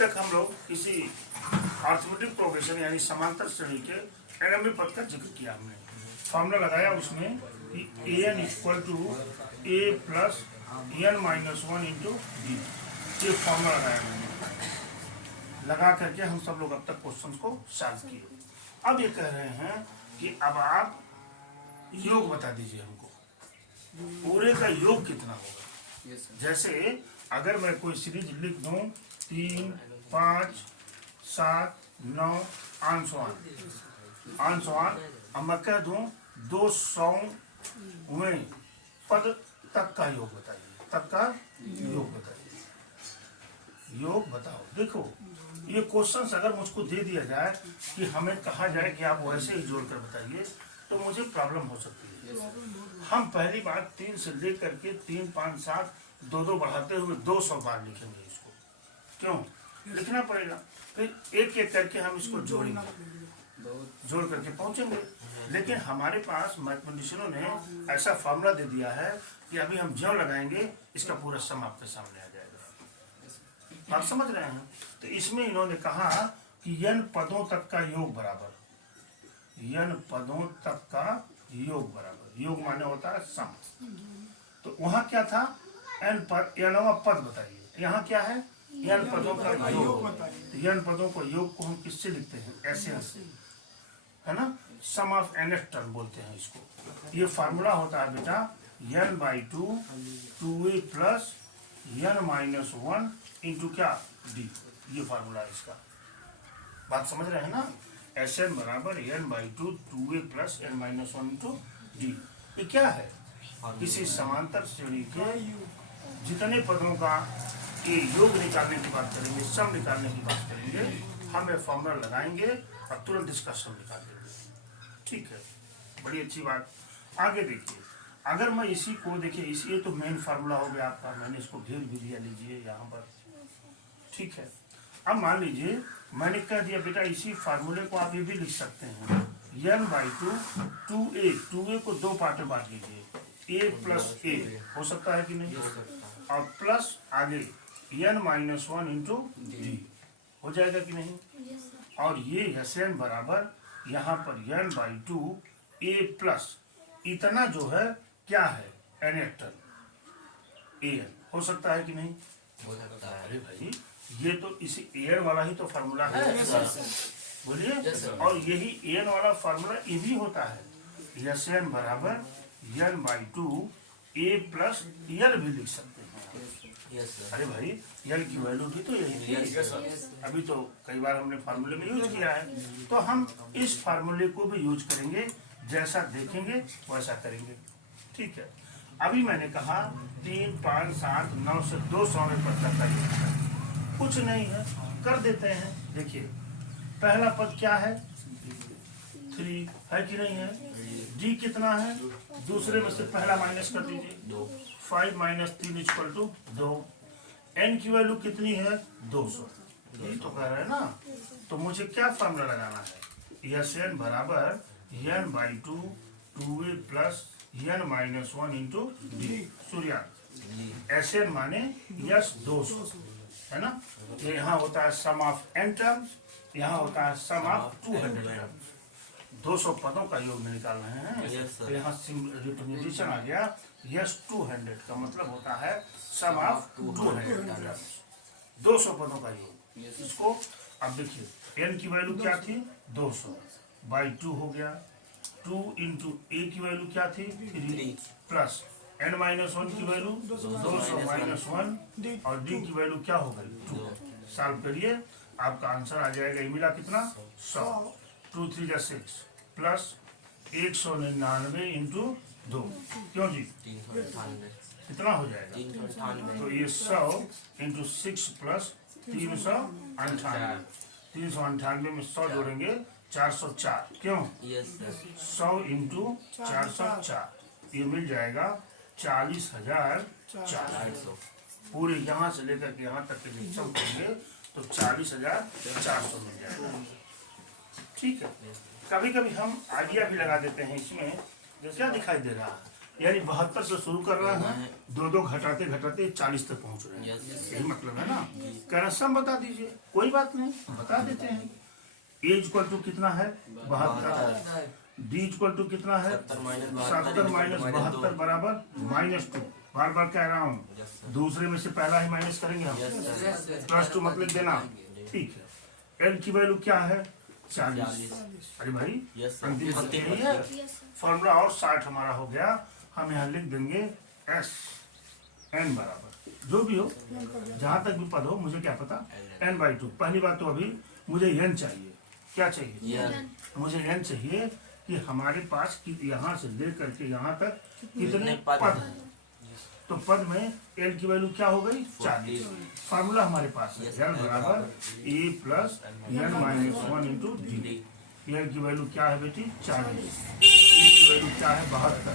तक हम लोग किसी अर्थमेटिक प्रोग्रेशन यानी समांतर श्रेणी के एनएमए पद का जिक्र किया हमने। फॉर्मूला लगाया उसमें कि an equal to a plus n-1 into D. ये फॉर्मूला लगाया मैंने, लगा करके हम सब लोग अब तक क्वेश्चन को सॉल्व किए। अब ये कह रहे हैं कि अब आप योग बता दीजिए हमको, पूरे का योग कितना होगा। जैसे अगर मैं कोई सीरीज लिख दूं 3, 5, 7, 9 आंसवान, अब मैं कह दूं 200वें पद तक का योग बताइए, तक का योग बताइए, योग बताओ। देखो ये क्वेश्चन अगर मुझको दे दिया जाए कि हमें कहा जाए कि आप वैसे ही जोड़कर बताइए तो मुझे प्रॉब्लम हो सकती है। हम पहली बात 3 से लेकर के 3, 5, 7 2 बढ़ाते हुए 200 बार लिखेंगे इसको, क्यों लिखना पड़ेगा। फिर एक एक करके हम इसको जोड़ेंगे, जोड़ करके पहुंचेंगे। लेकिन हमारे पास मैथमेटिशियनों ने ऐसा फॉर्मूला दे दिया है कि अभी हम ज्यों लगाएंगे इसका पूरा सम आपके सामने आ जाएगा। आप समझ रहे हैं? तो इसमें इन्होंने कहा कि n पदों तक का योग बराबर, n पदों तक का योग बराबर, योग माने होता है सम। तो वहां क्या था, n पद बताइए, यहाँ क्या है n पदों का योग। तो n पदों को योग को हम किससे लिखते हैं, ऐसे से, है ना, सम ऑफ nth टर्म बोलते हैं इसको। ये फार्मूला होता है बेटा n/2 2a plus n-1 into क्या d, ये फार्मूला है इसका। बात समझ रहे हैं ना, Sn बराबर n/2 2a plus n-1 into d। ये क्या है, किसी समांतर श्रेणी के जितने पदों का ये योग निकालने की बात करेंगे, सम निकालने की बात करेंगे, हम ये फॉर्मूला लगाएंगे और तुरंत इसका सम निकाल देंगे। ठीक है, बड़ी अच्छी बात। आगे देखिए, अगर मैं इसी को देखिए, इसी ये तो मेन फार्मूला हो गया आपका, मैंने इसको घेर भी लिया, लीजिए यहाँ पर। ठीक है, अब मान लीजिए मैंने कह दिया बेटा इसी फार्मूले को आप ये भी लिख सकते हैं n/2 2a को 2 पार्ट में बांट लीजिए, a प्लस a हो सकता है कि नहीं, और प्लस आगे n-1 इंटू d हो जाएगा कि नहीं। और ये Sn बराबर यहाँ पर n/2 a प्लस इतना जो है क्या है nth टर्म an हो सकता है कि नहीं, हो सकता है। अरे भाई ये तो इसी an वाला ही तो फार्मूला है, बोलिए। और यही an वाला फार्मूला ये भी होता है, Sn बराबर n/2 a प्लस l भी लिख सकते हैं। अरे भाई यल की वैल्यू भी तो यही थी, अभी तो कई बार हमने फार्मूले में यूज किया है, तो हम इस फार्मूले को भी यूज करेंगे, जैसा देखेंगे वैसा करेंगे। ठीक है, अभी मैंने कहा 3, 5, 7, 9 से 200वें पद तक का योग है, कुछ नहीं है, कर देते हैं। देखिए पहला पद क्या है 3 है कि नहीं है, d कितना है, दूसरे में से पहला माइनस कर दीजिए, 5 - 3 = 2। n की वैल्यू कितनी है 200, यही तो कह रहे हैं ना। तो मुझे क्या फार्मूला लगाना है, Sn बराबर n/2 2a plus n-1 into d। Surya Sn माने यस 200 है ना। ये यहाँ होता है सम ऑफ n टर्म्स, यहाँ होता है सम ऑफ 200 टर्म्स। 200 पदों का योग में निकाल रहे हैं, तो यहाँ रिप्रेजेंटेशन आ गया यस 200 का मतलब होता है सम ऑफ 200 200 पदों का योग। इसको अब देखिए n की वैल्यू क्या थी 200/2 हो गया, 2 इंटू a की वैल्यू क्या थी 3 प्लस n-1 की वैल्यू 200 - 1 और d की वैल्यू क्या हो गई 2। सॉल्व करिए आपका आंसर आ जाएगा, ये मिला कितना 100, 2 3 जा 6 प्लस 199 इंटू 2, क्यों जी 398 कितना हो जाएगा, 398। तो ये 100 इंटू 6 प्लस 398, 398 में 100 जोड़ेंगे 404, क्यों 100 इंटू 404 ये मिल जाएगा 40,400। पूरे यहाँ से लेकर के यहाँ तक के निरीक्षण करेंगे तो 40,400 मिल जाएगा। ठीक है, कभी कभी हम आइडिया भी लगा देते हैं इसमें, क्या दिखाई दे रहा है यानी 72 से शुरू कर रहे हैं, दो घटाते घटाते 40 तक पहुंच रहे हैं। यही मतलब है ना। कह रहे सम बता दीजिए, कोई बात नहीं बता देते हैं। ए इक्वल टू कितना है 72, डी इक्वल टू कितना है 70 माइनस 72 बराबर -2। बार बार कह रहा हूँ, दूसरे में से पहला ही माइनस करेंगे हम, +2 मत लिख देना, ठीक है। एल की वैल्यू क्या है 40। अरे भाई अंतिम यही है फॉर्मूला, और 60 हमारा हो गया। हम यहाँ लिख देंगे एस एन बराबर जो भी हो, जहां तक भी पद हो, मुझे क्या पता, n/2। पहली बात तो अभी मुझे n चाहिए, क्या चाहिए, मुझे n चाहिए कि हमारे पास यहाँ से लेकर के यहाँ तक कितने पद हैं। तो पद में l की वैल्यू क्या हो गई 40। फार्मूला हमारे पास है l बराबर a plus n-1 into D. l की वैल्यू क्या है बेटी 40, a की वैल्यू क्या है 72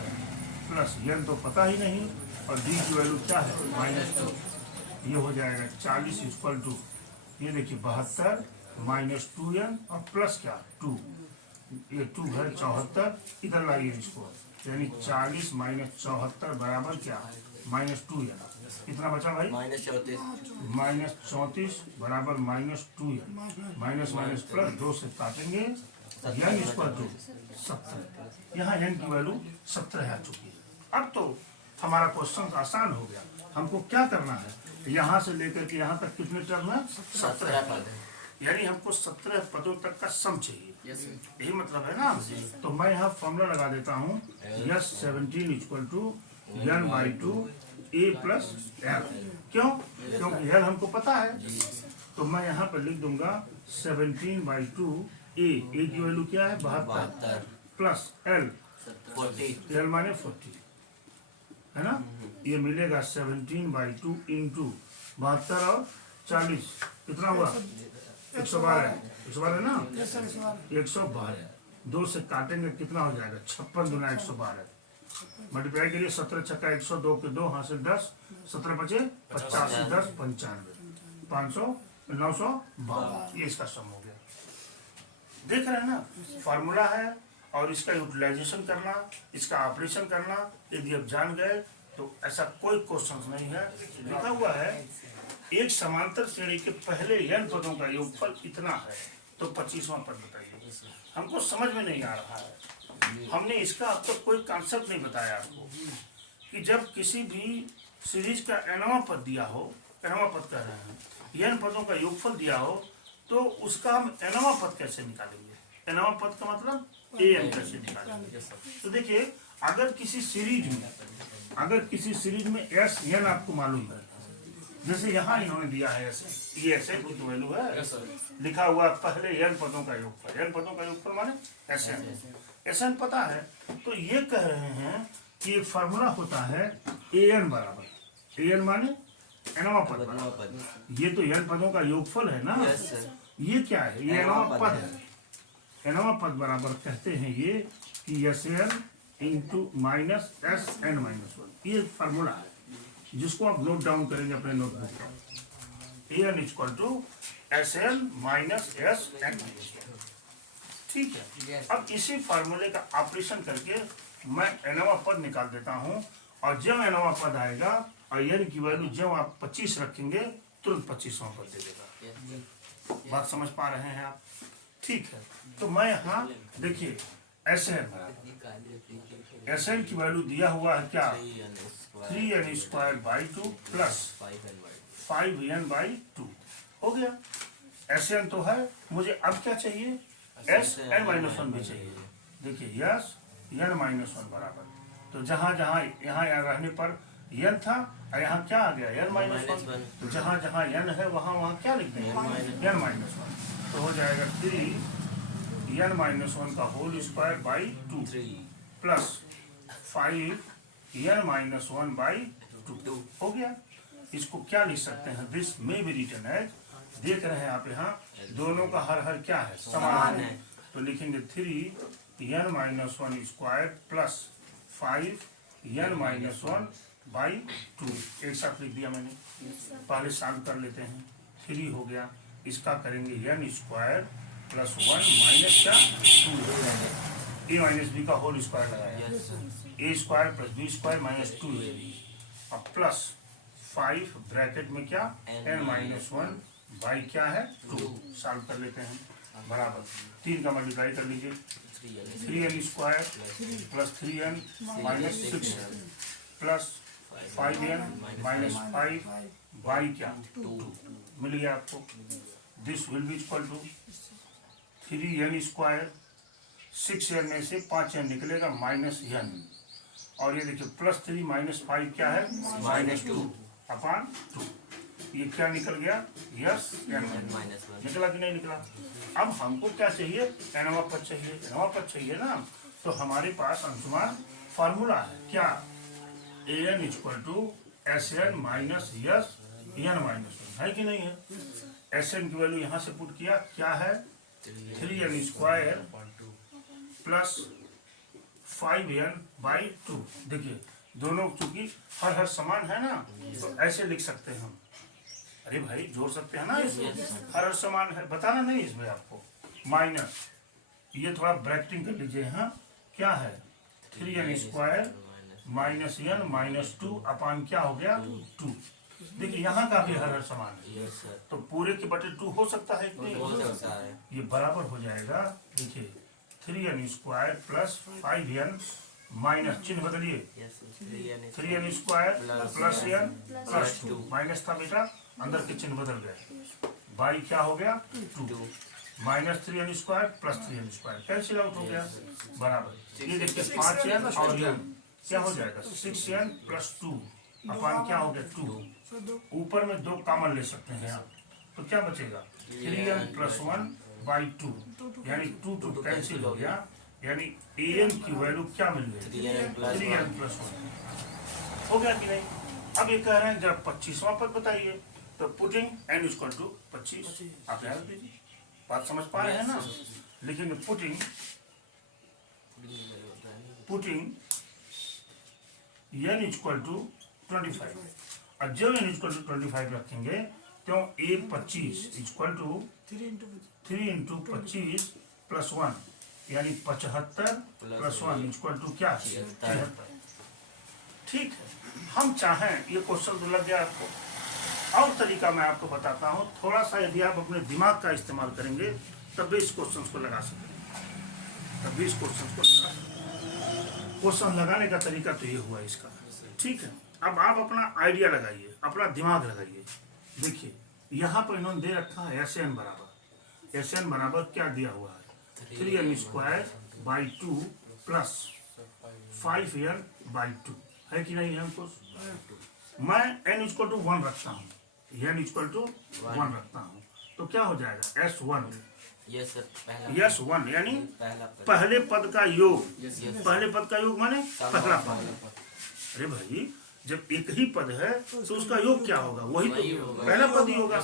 प्लस n तो पता ही नहीं, और d की वैल्यू क्या है -2। ये हो जाएगा 40 इक्वल टू, ये देखिए 72 माइनस 2n और प्लस क्या 2, ये 2 है 74, इधर लाइए इसको, यानी 40 माइनस 74 बराबर क्या -2n। कितना बचा भाई -34 बराबर -2n, माइनस माइनस प्लस 2 से काटेंगे, n इक्वल टू 70। यहाँ n की वैल्यू 70 आ चुकी है। अब तो हमारा क्वेश्चन आसान हो गया। हमको क्या करना है, यहाँ से लेकर के यहाँ तक कितने टर्म है 17 पद है, यानी हमको 17 पदों तक का सम चाहिए, यही मतलब है ना। तो मैं यहाँ फॉर्मूला लगा देता हूँ, S 17 equal to n/2 a plus l। क्यों, क्योंकि l हमको पता है, तो मैं यहाँ पर लिख दूंगा 17/2 a की वैल्यू क्या है 72 प्लस l 40, l माने 40 है ना। ये मिलेगा 17/2 इंटू 72 और 40 कितना हुआ 112 ना, 112 2 से काटेंगे कितना हो जाएगा 56 दूना 112, मल्टीप्लाई करिए 17 छक्का 102 के 2 हाथ से 10, 17 बचे 50 10 95 500 912। ये इसका सम हो गया। देख रहे हैं ना, फार्मूला है और इसका यूटिलाइजेशन करना, इसका ऑपरेशन करना, यदि आप जान गए तो ऐसा कोई क्वेश्चन नहीं है। लिखा हुआ है एक समांतर श्रेणी के पहले n पदों का योगफल इतना है, तो 25वां पद बताइए। हमको समझ में नहीं आ रहा है, हमने इसका अब तक कोई कॉन्सेप्ट नहीं बताया आपको कि जब किसी भी सीरीज का nवां पद दिया हो, nवां पद कह रहे हैं, n पदों का योगफल दिया हो, तो उसका हम nवां पद कैसे निकालेंगे, nवां पद का मतलब an कैसे निकालेंगे। तो देखिए, अगर किसी सीरीज में s n आपको मालूम है, जैसे यहाँ इन्होंने दिया है ऐसे, ये ऐसे की तो वैल्यू है, लिखा हुआ पहले n पदों का योगफल, n पदों का योगफल माने SN पता है। तो ये कह रहे हैं कि एक फार्मूला होता है an बराबर, an माने nवां पद, ये तो n पदों का योगफल है ना। ये क्या है, ये nवां पद है। nवां पद बराबर कहते हैं ये कि SN इंटू माइनस SN-1, ये फार्मूला है जिसको आप नोट डाउन करेंगे अपने नोटबुक पर। an equal to SN minus SN। ठीक है, अब इसी फार्मूले का ऑपरेशन करके मैं nवां पद निकाल देता हूं, और जब nवां पद आएगा और n की वैल्यू जब आप 25 रखेंगे तुरंत 25वां पद दे देगा। बात समझ पा रहे हैं आप? ठीक है, तो मैं यहाँ देखिए SN की वैल्यू दिया हुआ है क्या 3n² प्लस 5n/2 हो गया। SN तो है, मुझे अब क्या चाहिए SN-1 भी चाहिए। देखिए यस n-1 बराबर, तो जहाँ जहाँ यहाँ रहने पर n था और यहाँ क्या आ गया n-1, तो जहाँ जहाँ n है वहाँ क्या लिख देंगे n-1, तो हो जाएगा 3n-1 का whole square by 2 plus 5n-1/2 हो गया। इसको क्या लिख सकते हैं, दिस में बी रिटन एज, देख रहे हैं आप यहाँ दोनों का हर क्या है समान है, तो लिखेंगे 3n-1 स्क्वायर प्लस 5n-1/2, एक साथ लिख दिया मैंने। पहले सॉल्व कर लेते हैं, 3 हो गया, इसका करेंगे n² प्लस 1 माइनस क्या 2, ए माइनस बी का होल स्क्वायर लगाया, a square plus b square minus 2a, अब प्लस 5 ब्रैकेट में क्या n माइनस 1 बाई क्या है 2, सॉल्व कर लेते हैं, बराबर 3 का मल्टीप्लाई कर लीजिए, 3n square plus 3n minus 6n plus 5n minus 5 by क्या 2 मिल गया आपको। This will be equal to 3n square, 6n में से 5n निकलेगा माइनस n, और ये देखिए प्लस 3 माइनस 5 क्या है माइनस 2 अपॉन 2, ये क्या निकल गया यस n निकला कि नहीं निकला। अब हमको क्या चाहिए nवां पद चाहिए, nवां पद चाहिए ना, तो हमारे पास अंशुमान फार्मूला है क्या an equal to Sn minus S n minus 1 है कि नहीं है। Sn की वैल्यू यहाँ से पुट किया क्या है 3n square plus 5n by 2, देखिए दोनों चूंकि हर समान है ना, तो ऐसे लिख सकते हैं हम, अरे भाई जोड़ सकते हैं ना इसमें, हर समान है, बताना नहीं इसमें आपको, माइनस ये थोड़ा ब्रैकेटिंग कर लीजिए, हाँ क्या है 3n square minus n minus 2 अपान क्या हो गया 2, देखिए यहाँ का भी हर समान है, तो पूरे के बटे 2 हो सकता है कि नहीं, ये बराबर हो जाएगा, देखिए 3n square plus 5n minus चिन्ह बदलिए 3n square plus n plus 2 minus था बेटा, अंदर के चिन्ह बदल गए, बाई क्या हो गया 2 minus 3n square plus 3n square cancel out हो गया, बराबर ये देखिए 5n और n क्या हो जाएगा 6n प्लस 2 अपान क्या हो गया 2, ऊपर में 2 कॉमन ले सकते हैं आप, तो क्या बचेगा 3n प्लस 1 बाई 2, यानी 2 कैंसिल हो गया, यानी an की वैल्यू क्या मिल गई 3n प्लस 1 हो गया कि नहीं। अब ये कह रहे हैं जब 25वां पद बताइए, तो पुटिंग n इक्वल टू 25, आप ध्यान दीजिए बात समझ पा रहे हैं ना, लिखेंगे पुटिंग n इक्वल टू 25, और जब n इक्वल टू 25 रखेंगे तो a 25 equal to 3 into 25 plus 1, यानी 75 प्लस 1 इक्वल टू क्या 73। ठीक है, हम चाहें ये क्वेश्चन तो लग गया आपको, और तरीका मैं आपको बताता हूँ, थोड़ा सा यदि आप अपने दिमाग का इस्तेमाल करेंगे तब भी इस क्वेश्चन को लगा सकेंगे, तब भी इस क्वेश्चन को क्वेश्चन लगाने का तरीका तो ये हुआ इसका। ठीक है, अब आप अपना आइडिया लगाइए, अपना दिमाग लगाइए, देखिए यहाँ पर इन्होंने दे रखा है Sn बराबर क्या दिया हुआ है 3n square by 2 plus 5n by 2 है कि नहीं है हमको, मैं n इक्वल टू 1 रखता हूँ, n इक्वल टू 1 रखता हूँ, तो क्या हो जाएगा S1 यानी पहले पद का योग, पहले पद का योग माने पहला पद, अरे भाई जब एक ही पद है तो उसका योग क्या होगा वही तो पहला पद ही होगा,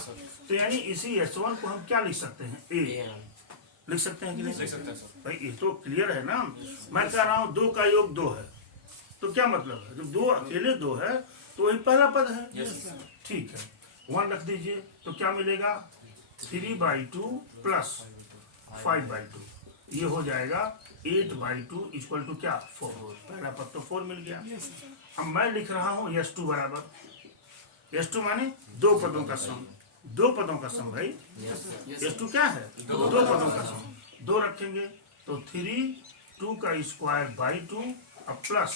तो यानी इसी S1 को हम क्या लिख सकते हैं a लिख सकते हैं कि नहीं भाई, ये तो क्लियर है ना। मैं कह रहा हूँ 2 का योग 2 है, तो क्या मतलब है जब 2 अकेले 2 है तो वही पहला पद है, ठीक है 1 रख दीजिए, तो क्या मिलेगा 3/2 प्लस 5/2, ये हो जाएगा 8/2 इक्वल टू क्या 4, पहला पद तो 4 मिल गया। अब मैं लिख रहा हूँ S2 बराबर, S2 माने 2 पदों का सम, 2 पदों का सम भाई, S2 क्या है 2 पदों का सम, 2 रखेंगे तो 3 2 का स्क्वायर बाई 2 अब प्लस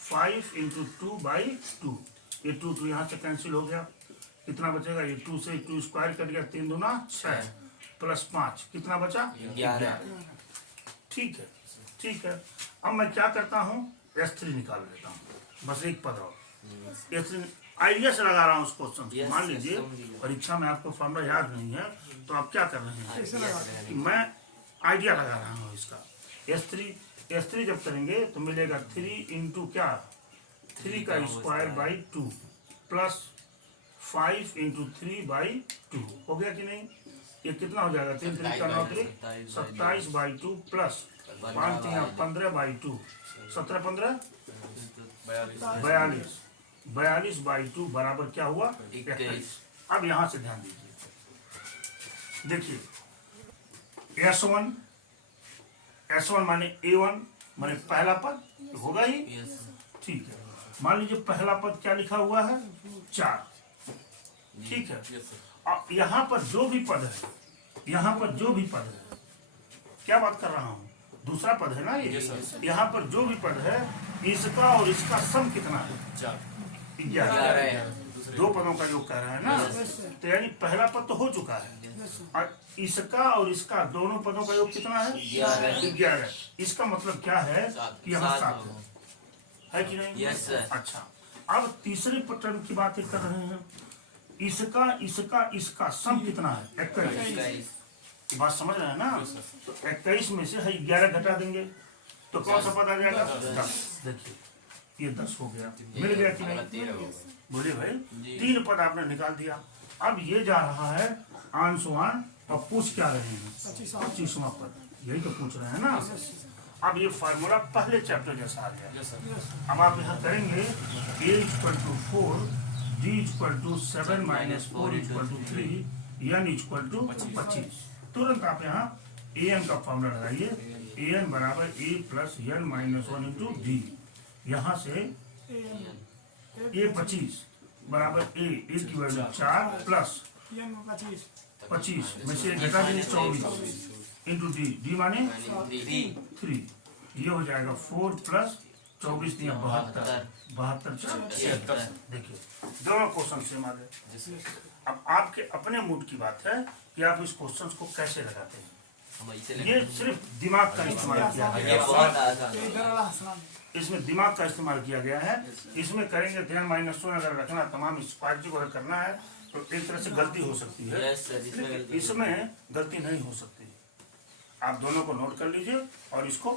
5 इंटू 2/2, ये 2 यहाँ से कैंसिल हो गया, कितना बचेगा ये 2 से 2 स्क्वायर कट गया 3 दूना 6 प्लस 5 कितना बचा 11। ठीक है, अब मैं क्या करता हूँ S3 निकाल लेता हूँ, बस एक पद और S3 आइडिया से लगा रहा हूँ उस क्वेश्चन, मान लीजिए परीक्षा में आपको फॉर्मूला याद नहीं है तो आप क्या कर रहे हैं कि मैं आइडिया लगा रहा हूँ इसका, S3 जब करेंगे तो मिलेगा 3 इंटू क्या 3 का स्क्वायर बाई 2 प्लस 5 इंटू 3/2 हो गया कि नहीं, ये कितना हो जाएगा 3 3 का 9 27/2 प्लस 5 3 15/2 17 15 42/2 बराबर क्या हुआ 21। अब यहाँ से ध्यान दीजिए, देखिए S1 S1 माने A1 माने पहला पद होगा ही। ठीक है, मान लीजिए पहला पद क्या लिखा हुआ है 4। ठीक है, अब यहाँ पर जो भी पद है, यहाँ पर जो भी पद है, क्या बात कर रहा हूँ, दूसरा पद है ना ये। यहाँ पर जो भी पद है इसका और इसका सम कितना है 11। दो पदों का योग कह रहा है ना, तो यानी पहला पद तो हो चुका है और इसका और इसका दोनों पदों का योग कितना है 11। इसका मतलब क्या है कि यहाँ 7 है कि नहीं? अच्छा, अब तीसरे पैटर्न की बात कर रहे हैं। इसका इसका इसका सम कितना है 21। बात समझ रहे हैं ना? तो 21 में से 11 घटा देंगे तो कौन सा पद आ जाएगा 10। देखिए ये 10 हो गया, मिल गया कि नहीं? बोलिए भाई, 3 पद आपने निकाल दिया। अब ये जा रहा है आंसुआन और पूछ क्या रहे हैं 25वां पद, यही तो पूछ रहे हैं ना। अब ये फार्मूला पहले चैप्टर जैसा आ गया। अब आप यहाँ करेंगे A = 4, D = 7 - 4 = 3, N = 25। तुरंत आप यहाँ an का फॉर्मूला लगाइए। an बराबर a + n - 1 × d। यहाँ से a 25 बराबर a की वैल्यू 4 प्लस 25 में से घटा देंगे 24 × d माने 3। ये हो जाएगा 4 + 24 दिया 72। देखिए दोनों क्वेश्चन सेम आ गए। अब आपके अपने मूड की बात है कि आप इस क्वेश्चन को कैसे लगाते हैं। ये सिर्फ दिमाग का इस्तेमाल किया गया है, इसमें दिमाग का इस्तेमाल किया गया है। इसमें करेंगे ध्यान -1 अगर रखना, तमाम इस पार्टी को अगर करना है तो एक तरह से गलती हो सकती है, इसमें गलती नहीं हो सकती। आप दोनों को नोट कर लीजिए और इसको